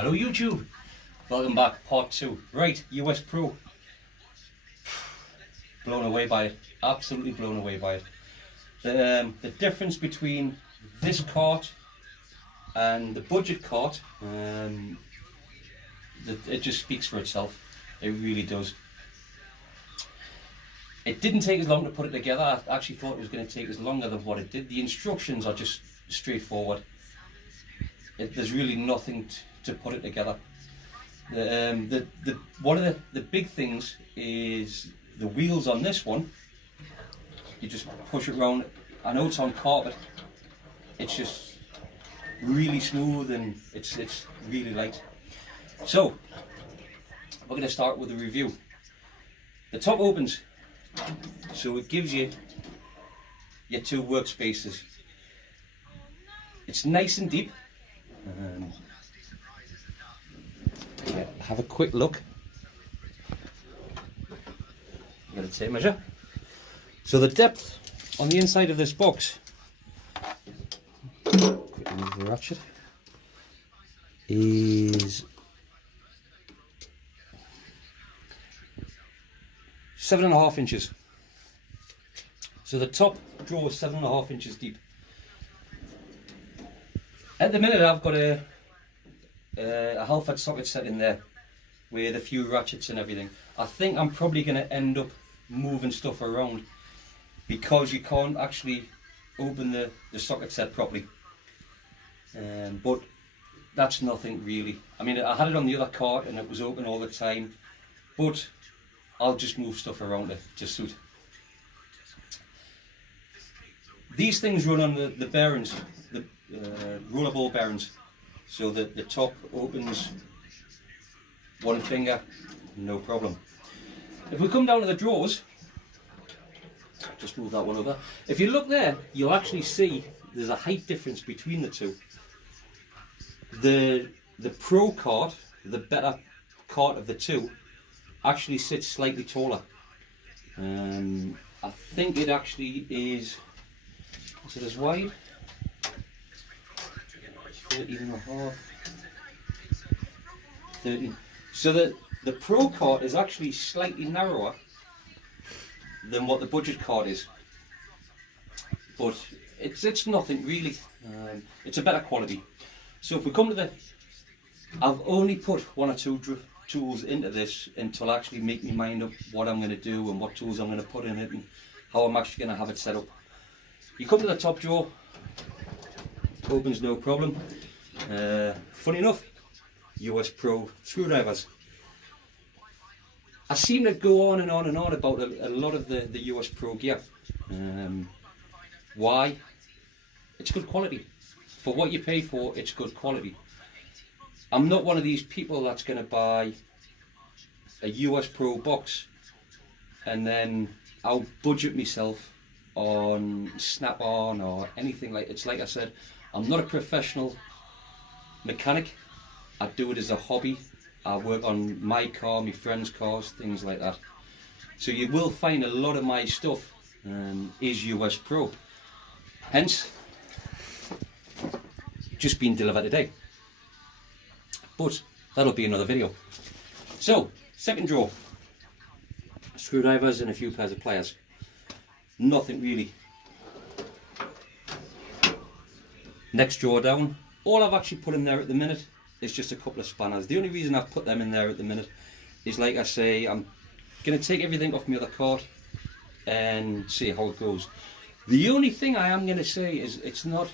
Hello YouTube, welcome back, part 2. Right, US Pro. Blown away by it, absolutely blown away by it. The difference between this cart and the budget cart, it just speaks for itself, it really does. It didn't take as long to put it together. I actually thought it was going to take us longer than what it did. The instructions are just straightforward. There's really nothing to put it together. One of the big things is the wheels on this one. You just push it around. I know it's on carpet. It's just really smooth and it's really light. So we're going to start with a review. The top opens, so it gives you your two workspaces. It's nice and deep. Have a quick look. I'm going to tape measure. So the depth on the inside of this box, quickly move the ratchet, is 7.5 inches. So the top drawer is 7.5 inches deep. At the minute I've got a Halford socket set in there with a few ratchets and everything. I think I'm probably going to end up moving stuff around because you can't actually open the socket set properly. But that's nothing really. I mean, I had it on the other cart and it was open all the time, but I'll just move stuff around to suit. These things run on the bearings, the rollerball bearings, so that the top opens one finger, no problem. If we come down to the drawers, just move that one over. If you look there, you'll actually see there's a height difference between the two. The Pro cart, the better cart of the two, actually sits slightly taller. I think it actually is it as wide? 13.5. 13. So the Pro cart is actually slightly narrower than what the budget cart is, but it's nothing really. It's a better quality. So if we come to I've only put one or two tools into this until I actually make my mind up what I'm going to do and what tools I'm going to put in it and how I'm actually going to have it set up. You come to the top drawer, opens no problem. Funny enough, US Pro screwdrivers. I seem to go on and on and on about a lot of the US Pro gear. Why? It's good quality. For what you pay for, it's good quality. I'm not one of these people that's going to buy a US Pro box and then I'll budget myself on Snap-on or anything like. It's like I said, I'm not a professional mechanic. I do it as a hobby. I work on my car, my friends' cars, things like that. So you will find a lot of my stuff is US Pro. Hence, just being delivered today. But that'll be another video. So, second drawer. Screwdrivers and a few pairs of pliers. Nothing really. Next drawer down. All I've actually put in there at the minute is just a couple of spanners. The only reason I've put them in there at the minute is, like I say, I'm going to take everything off my other cart and see how it goes. The only thing I am going to say is it's not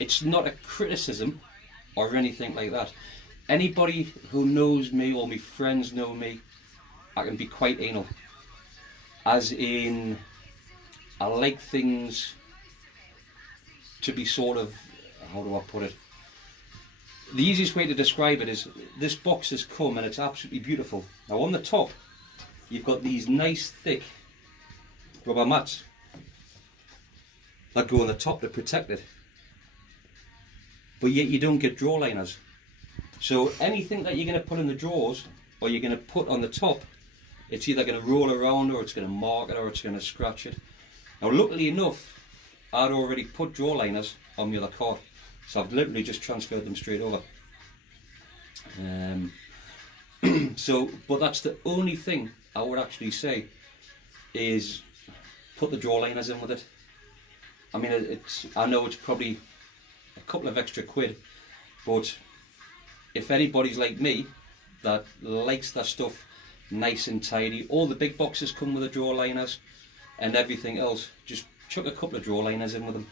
a criticism or anything like that. Anybody who knows me or my friends know me, I can be quite anal. As in, I like things to be sort of, how do I put it? The easiest way to describe it is this box has come and it's absolutely beautiful. Now on the top, you've got these nice thick rubber mats that go on the top to protect it. But yet you don't get drawer liners. So anything that you're going to put in the drawers or you're going to put on the top, it's either going to roll around or it's going to mark it or it's going to scratch it. Now luckily enough, I'd already put drawer liners on the other cart, so I've literally just transferred them straight over. So, but that's the only thing I would actually say is put the draw liners in with it. I mean, I know it's probably a couple of extra quid, but if anybody's like me that likes their stuff nice and tidy, all the big boxes come with the draw liners and everything else, just chuck a couple of draw liners in with them.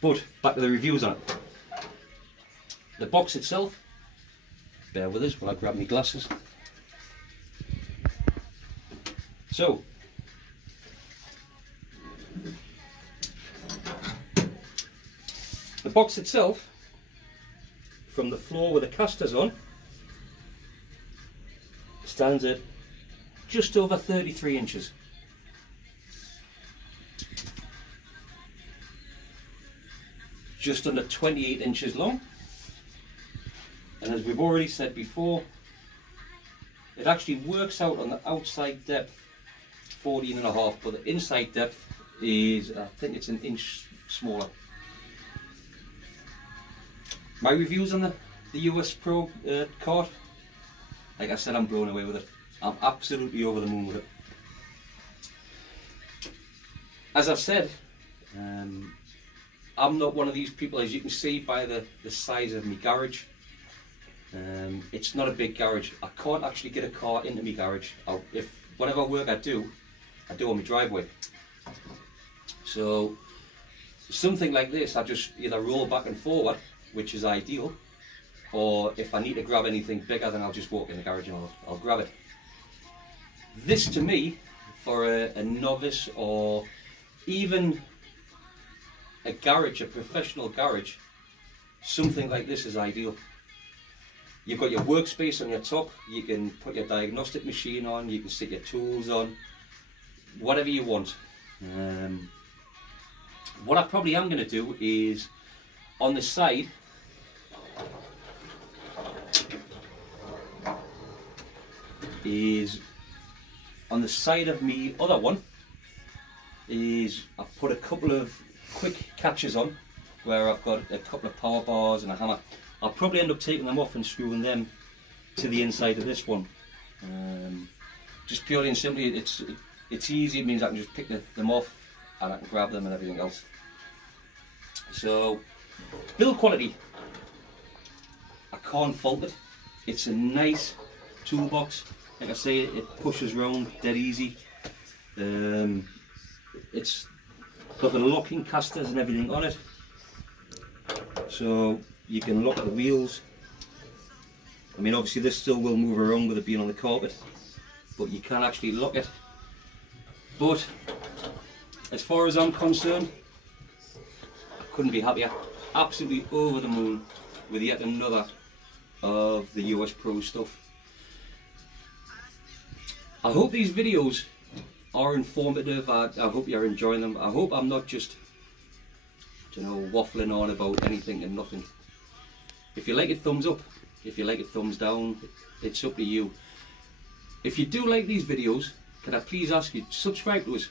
But back to the reviews on it. The box itself, bear with us while I grab my glasses. So, the box itself, from the floor with the casters on, stands at just over 33 inches. Just under 28 inches long. And as we've already said before, it actually works out on the outside depth 14.5, but the inside depth is, I think it's an inch smaller. My reviews on the US Pro card, like I said, I'm blown away with it. I'm absolutely over the moon with it. As I've said, I'm not one of these people, as you can see by the size of my garage. It's not a big garage. I can't actually get a car into my garage. If whatever work I do on my driveway. So something like this, I just either roll back and forward, which is ideal, or if I need to grab anything bigger, then I'll just walk in the garage and I'll grab it. This to me, for a novice or even a garage, a professional garage, something like this is ideal. You've got your workspace on your top, you can put your diagnostic machine on, you can stick your tools on, whatever you want. What I probably am going to do is, on the side, of me other one, is I put a couple of quick catches on, where I've got a couple of power bars and a hammer. I'll probably end up taking them off and screwing them to the inside of this one. Just purely and simply, it's easy. It means I can just pick them off and I can grab them and everything else. So, build quality, I can't fault it. It's a nice toolbox. Like I say, it pushes round dead easy. It's got the locking casters and everything on it, so you can lock the wheels. I mean, obviously this still will move around with it being on the carpet, but you can actually lock it. But as far as I'm concerned, I couldn't be happier. Absolutely over the moon with yet another of the US Pro stuff. I hope these videos are informative. I hope you're enjoying them. I hope I'm not just, waffling on about anything and nothing. If you like it, thumbs up. If you like it, thumbs down. It's up to you. If you do like these videos, can I please ask you to subscribe to us?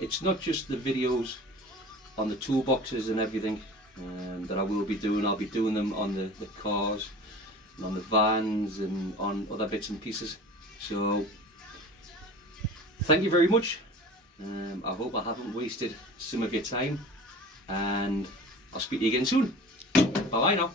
It's not just the videos on the toolboxes and everything that I will be doing. I'll be doing them on the cars and on the vans and on other bits and pieces. So thank you very much. I hope I haven't wasted some of your time, and I'll speak to you again soon. Bye bye now.